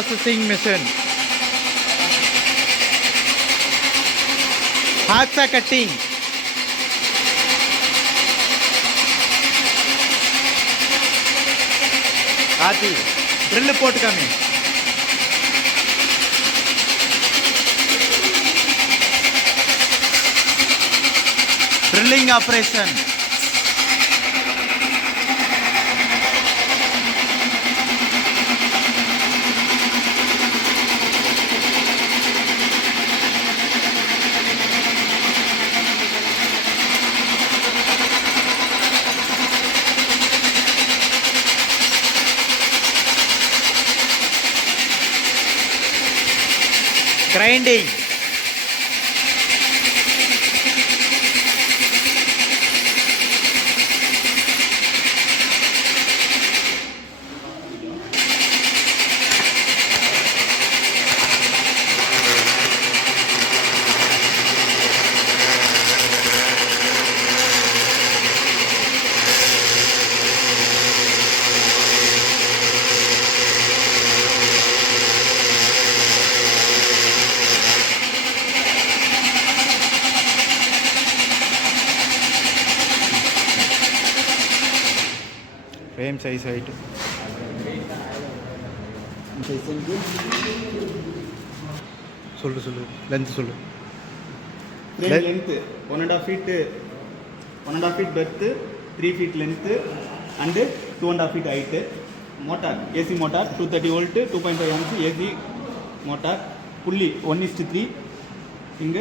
processing machine. Hacksaw cutting. Ati, drill போட்டுக்காமி. Drilling operation. Grinding. Frame size height. சொல்லு length சொல்லு. Frame length 1.5 feet, 1.5 feet breadth, 3 feet length and 2.5 feet height. Motor, AC motor 230 volt, 2.5 amps AC motor. Pulley 1:3. இங்க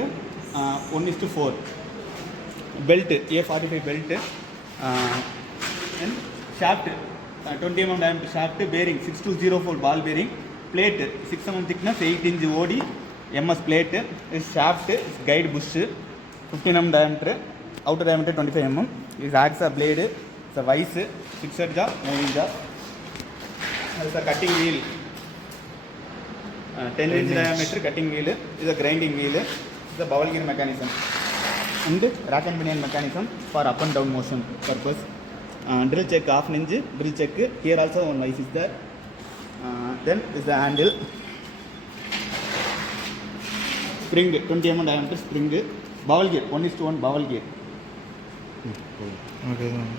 1:4. Belt A45 belt. And shaft 20 mm diameter shaft, bearing 6204 ball bearing, plate 6 mm thickness, 8 inch OD MS plate. This shaft is guide bush 15 mm diameter, outer diameter 25 mm. This hacksaw blade, it's a vice, fixed jaw, moving jaw. This is a cutting wheel, 10 inch diameter cutting wheel. This is a grinding wheel. This is a bowel gear mechanism and rack and pinion mechanism for up and down motion purpose. Drill check, half inch drill check. Here also one vice is there. Then is the handle. Spring 20 mm diameter spring. Bowel gear 1:1 bowel gear. Okay.